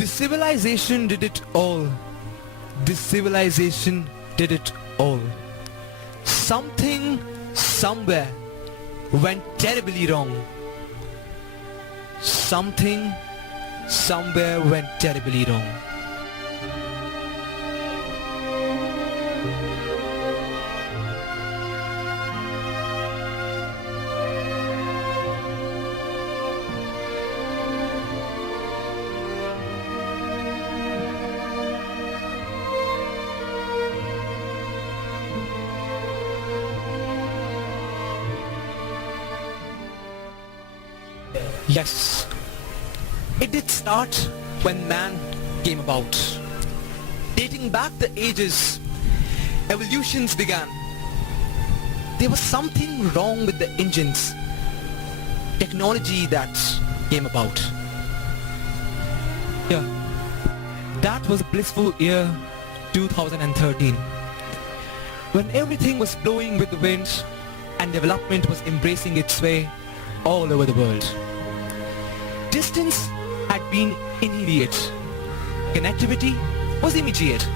This civilization did it all. This civilization did it all. Something, somewhere, went terribly wrong. Something, somewhere went terribly wrong. Yes, it did start when man came about. Dating back the ages, evolutions began. There was something wrong with the engines, technology that came about. Yeah, that was a blissful year 2013, when everything was blowing with the wind and development was embracing its way all over the world. Distance had been immediate. Connectivity was immediate.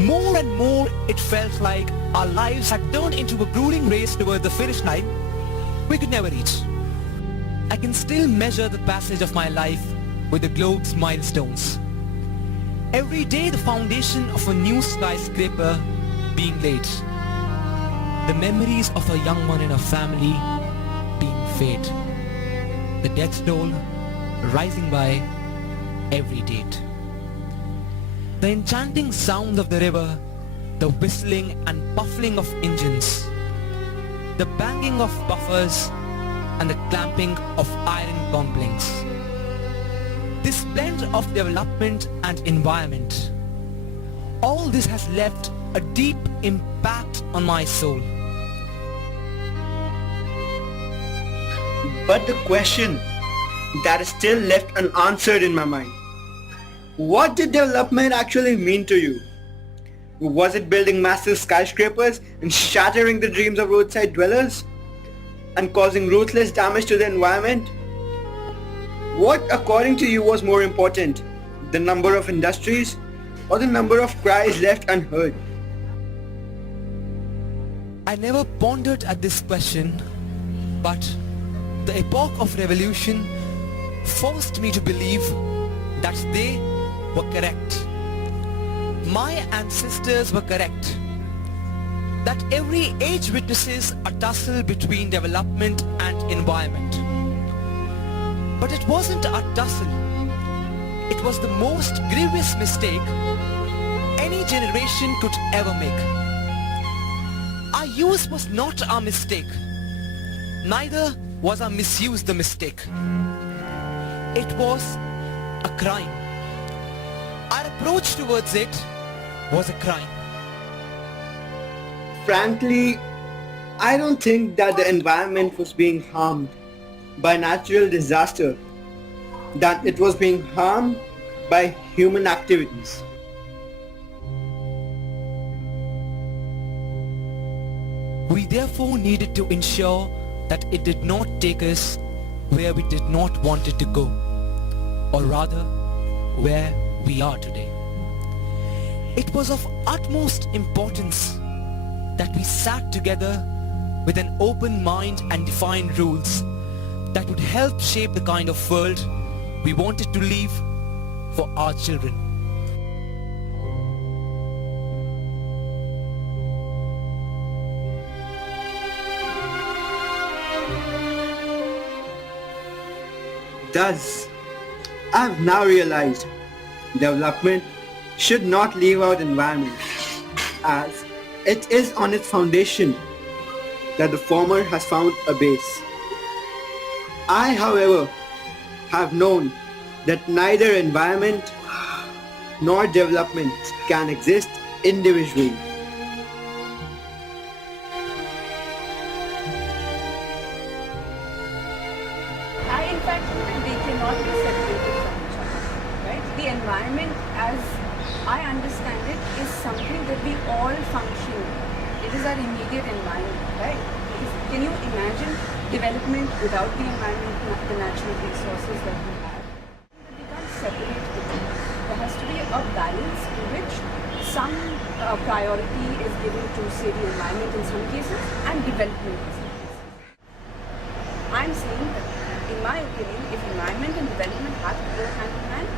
More and more it felt like our lives had turned into a grueling race toward the finish line we could never reach. I can still measure the passage of my life with the globe's milestones. Every day the foundation of a new skyscraper being laid. The memories of a young one in a family being fade. The death toll rising by every date. The enchanting sound of the river, the whistling and puffing of engines, the banging of buffers and the clamping of iron complaints. This blend of development and environment, all this has left a deep impact on my soul. But the question that is still left unanswered in my mind: what did development actually mean to you? Was it building massive skyscrapers and shattering the dreams of roadside dwellers and causing ruthless damage to the environment? What, according to you, was more important, the number of industries or the number of cries left unheard? I never pondered at this question, but the epoch of revolution forced me to believe that they were correct. My ancestors were correct. That every age witnesses a tussle between development and environment. But it wasn't a tussle. It was the most grievous mistake any generation could ever make. Our use was not our mistake. Neither was our misuse the mistake. It was a crime. Our approach towards it was a crime. Frankly, I don't think that the environment was being harmed by natural disaster, that it was being harmed by human activities. We therefore needed to ensure that it did not take us where we did not want it to go, or rather, where we are today. It was of utmost importance that we sat together with an open mind and defined rules that would help shape the kind of world we wanted to leave for our children. Thus, I have now realized development should not leave out environment, as it is on its foundation that the former has found a base. I, however, have known that neither environment nor development can exist individually. In fact, they cannot be separated from each other, right? The environment, as I understand it, is something that we all function in. It is our immediate environment, right? Can you imagine development without the environment, the natural resources that we have? We can't separate the two. There has to be a balance in which some priority is given to, say, the environment in some cases and development in some cases. I'm saying that, in my opinion, if environment and development have to go hand in hand,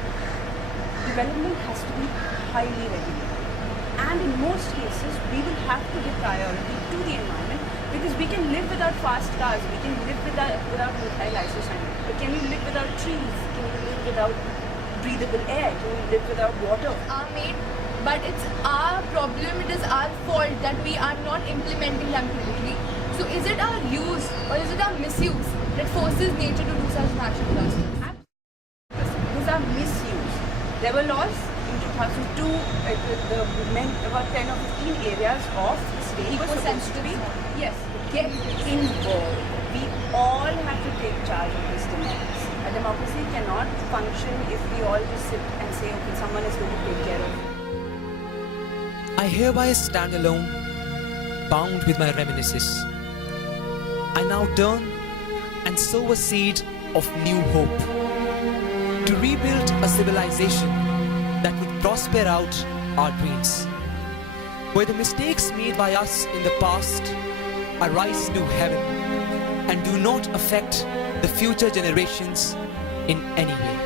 development has to be highly regulated. And in most cases, we will have to give priority to the environment because we can live without fast cars, we can live without methyl isocyanate. But can we live without trees? Can we live without breathable air? Can we live without water? Made, but it's our problem, it is our fault that we are not implementing them correctly. So is it our use or is it our misuse that forces nature to do such natural disasters? These are misuse. There were laws in 2002, the movement, about 10 or 15 areas of the state were supposed to be, yes, get involved. We all have to take charge of this democracy. A democracy cannot function if we all just sit and say, okay, someone is going to take care of it. I hereby stand alone, bound with my reminiscences. I now turn and sow a seed of new hope to rebuild a civilization that would prosper out our dreams, where the mistakes made by us in the past arise to heaven and do not affect the future generations in any way.